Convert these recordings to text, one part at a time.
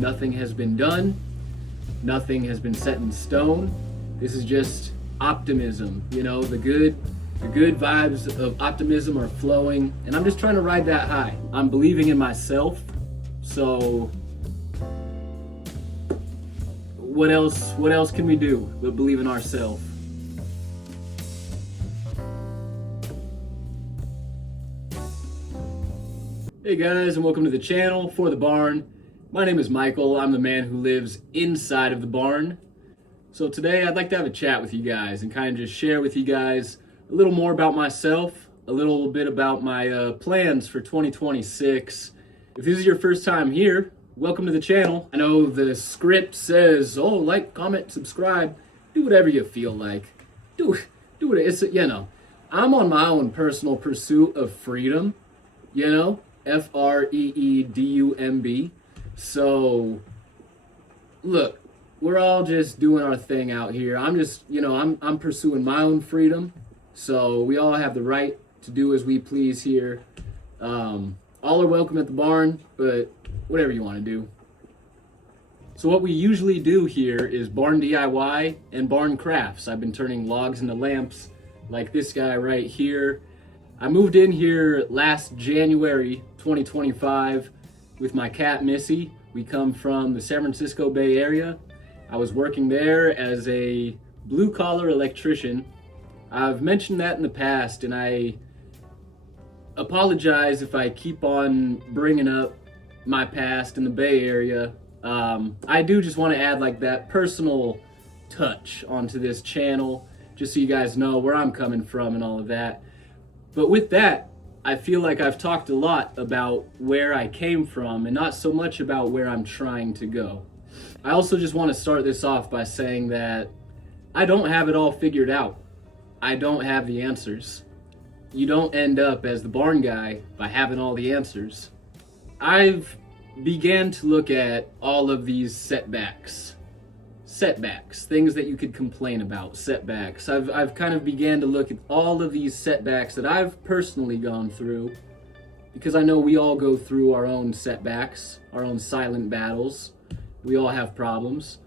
Nothing has been done. Nothing has been set in stone. This is just optimism. You know, the good vibes of optimism are flowing, and I'm just trying to ride that high. I'm believing in myself. So what else can we do but believe in ourselves? Hey guys, and welcome to the channel, For the Barn. My name is Michael. I'm the man who lives inside of the barn. So today I'd like to have a chat with you guys and kind of just share with you guys a little more about myself, a little bit about my plans for 2026. If this is your first time here, welcome to the channel. I know the script says, oh, like, comment, subscribe, do whatever you feel like. Do it. It's, you know, I'm on my own personal pursuit of freedom, you know, Freedumb. So, look, we're all just doing our thing out here. I'm just, you know, I'm pursuing my own freedom. So we all have the right to do as we please here. All are welcome at the barn, but whatever you want to do. So what we usually do here is barn DIY and barn crafts. I've been turning logs into lamps like this guy right here. I moved in here last January 2025 with my cat Missy. We come from the San Francisco Bay Area. I was working there as a blue-collar electrician. I've mentioned that in the past, and I apologize if I keep on bringing up my past in the Bay Area. I do just want to add like that personal touch onto this channel, just so you guys know where I'm coming from and all of that. But with that, I feel like I've talked a lot about where I came from and not so much about where I'm trying to go. I also just want to start this off by saying that I don't have it all figured out. I don't have the answers. You don't end up as the barn guy by having all the answers. I've began to look at all of these setbacks, things that you could complain about, setbacks. I've kind of began to look at all of these setbacks that I've personally gone through, because I know we all go through our own setbacks, our own silent battles. We all have problems.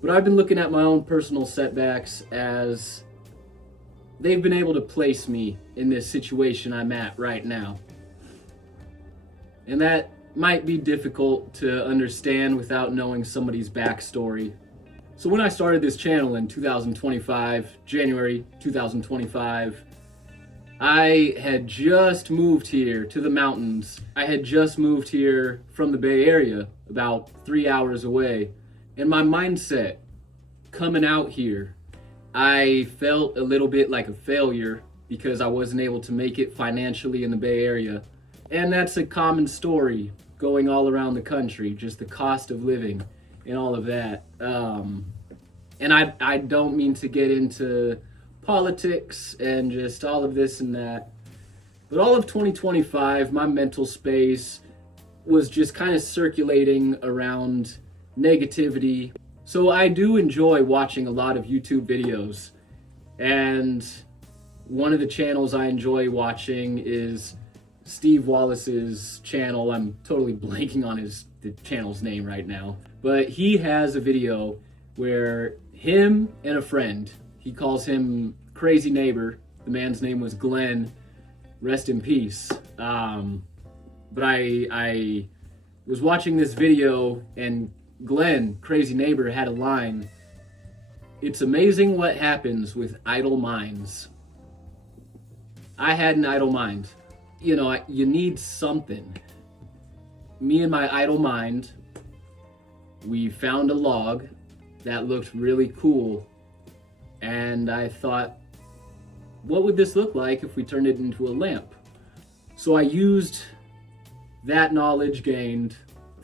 But I've been looking at my own personal setbacks as they've been able to place me in this situation I'm at right now. And that might be difficult to understand without knowing somebody's backstory. So when I started this channel in 2025, January 2025, I had just moved here to the mountains. I had just moved here from the Bay Area, about 3 hours away. And my mindset coming out here, I felt a little bit like a failure because I wasn't able to make it financially in the Bay Area. And that's a common story going all around the country, just the cost of living and all of that. And I don't mean to get into politics and just all of this and that, but all of 2025, my mental space was just kind of circulating around negativity. So I do enjoy watching a lot of YouTube videos, and one of the channels I enjoy watching is Steve Wallace's channel. I'm totally blanking on the channel's name right now, but he has a video where him and a friend, he calls him Crazy Neighbor. The man's name was Glenn, rest in peace. But I was watching this video, and Glenn, Crazy Neighbor, had a line: "It's amazing what happens with idle minds." I had an idle mind. You know, you need something. Me and my idle mind, we found a log that looked really cool, and I thought, what would this look like if we turned it into a lamp? So I used that knowledge gained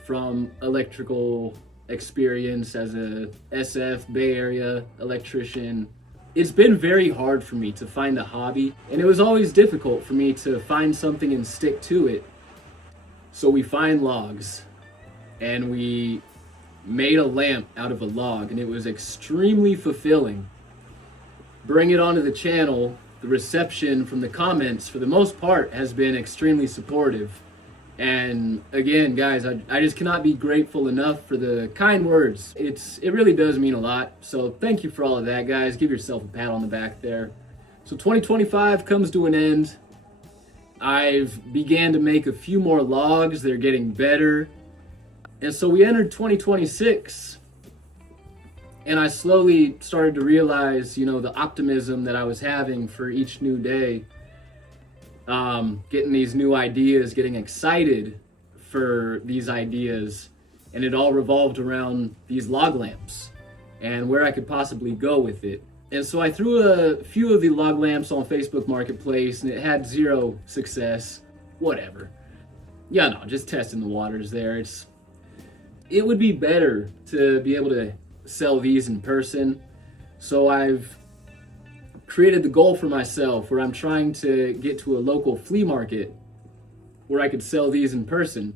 from electrical experience as a SF Bay Area electrician. It's been very hard for me to find a hobby, and it was always difficult for me to find something and stick to it. So we find logs, and we made a lamp out of a log, and it was extremely fulfilling. Bring it onto the channel, the reception from the comments, for the most part, has been extremely supportive. And again, guys, I just cannot be grateful enough for the kind words. It really does mean a lot. So thank you for all of that, guys. Give yourself a pat on the back there. So 2025 comes to an end. I've began to make a few more logs. They're getting better. And so we entered 2026. And I slowly started to realize, the optimism that I was having for each new day. Getting these new ideas, getting excited for these ideas, and it all revolved around these log lamps and where I could possibly go with it. And so I threw a few of the log lamps on Facebook Marketplace, and it had zero success. Whatever. Yeah, no, just testing the waters there. It would be better to be able to sell these in person. So I've created the goal for myself where I'm trying to get to a local flea market where I could sell these in person.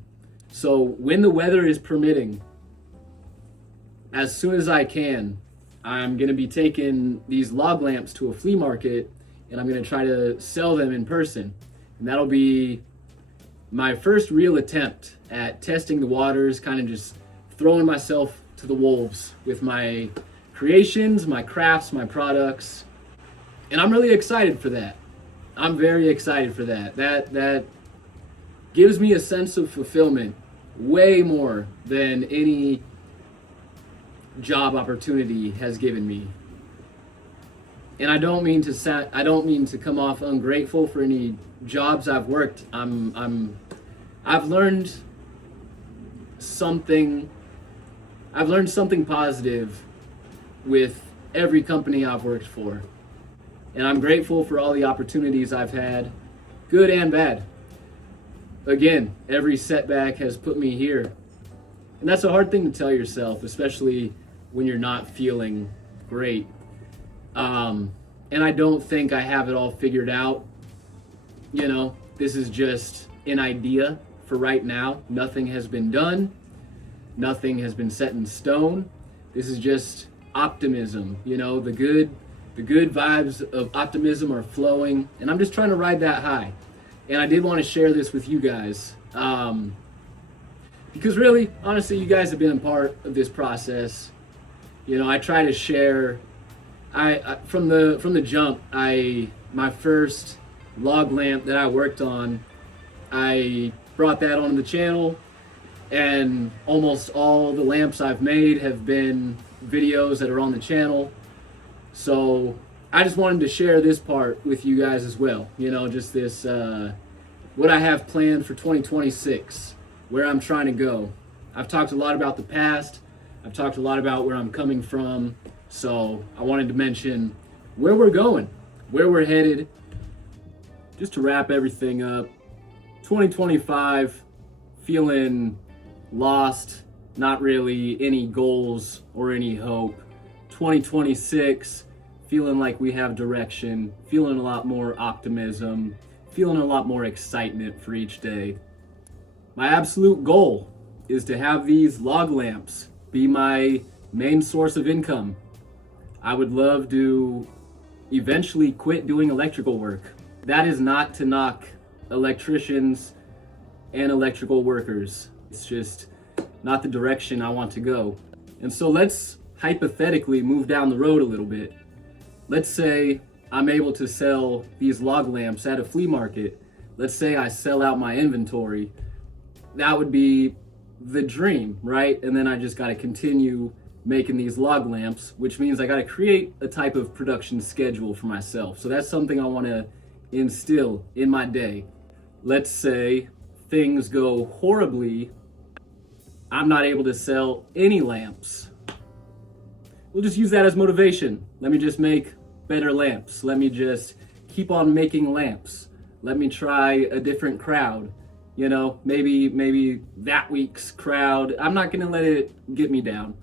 So when the weather is permitting, as soon as I can, I'm going to be taking these log lamps to a flea market, and I'm going to try to sell them in person. And that'll be my first real attempt at testing the waters, kind of just throwing myself to the wolves with my creations, my crafts, my products. And I'm really excited for that. I'm very excited for that. That gives me a sense of fulfillment way more than any job opportunity has given me. And I don't mean to come off ungrateful for any jobs I've worked. I've learned something positive with every company I've worked for. And I'm grateful for all the opportunities I've had, good and bad. Again, every setback has put me here. And that's a hard thing to tell yourself, especially when you're not feeling great. And I don't think I have it all figured out. This is just an idea for right now. Nothing has been done. Nothing has been set in stone. This is just optimism. The good vibes of optimism are flowing, and I'm just trying to ride that high. And I did want to share this with you guys, because really, honestly, you guys have been a part of this process. I try to share. From the jump, my first log lamp that I worked on, I brought that onto the channel, and almost all the lamps I've made have been videos that are on the channel. So I just wanted to share this part with you guys as well. Just this, what I have planned for 2026, where I'm trying to go. I've talked a lot about the past. I've talked a lot about where I'm coming from. So I wanted to mention where we're going, where we're headed. Just to wrap everything up, 2025, feeling lost, not really any goals or any hope. 2026, feeling like we have direction, feeling a lot more optimism, feeling a lot more excitement for each day. My absolute goal is to have these log lamps be my main source of income. I would love to eventually quit doing electrical work. That is not to knock electricians and electrical workers. It's just not the direction I want to go. And so let's hypothetically move down the road a little bit. Let's say I'm able to sell these log lamps at a flea market. Let's say I sell out my inventory. That would be the dream, right? And then I just got to continue making these log lamps, which means I got to create a type of production schedule for myself. So that's something I want to instill in my day. Let's say things go horribly. I'm not able to sell any lamps. We'll just use that as motivation. Let me just make better lamps. Let me just keep on making lamps. Let me try a different crowd. Maybe that week's crowd. I'm not gonna let it get me down.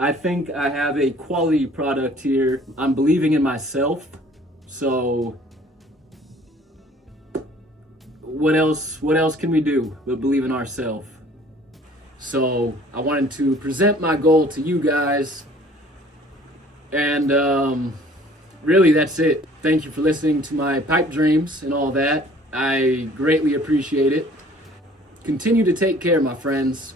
I think I have a quality product here. I'm believing in myself. So what else can we do but believe in ourselves? So I wanted to present my goal to you guys. And really, that's it. Thank you for listening to my pipe dreams and all that. I greatly appreciate it. Continue to take care, my friends.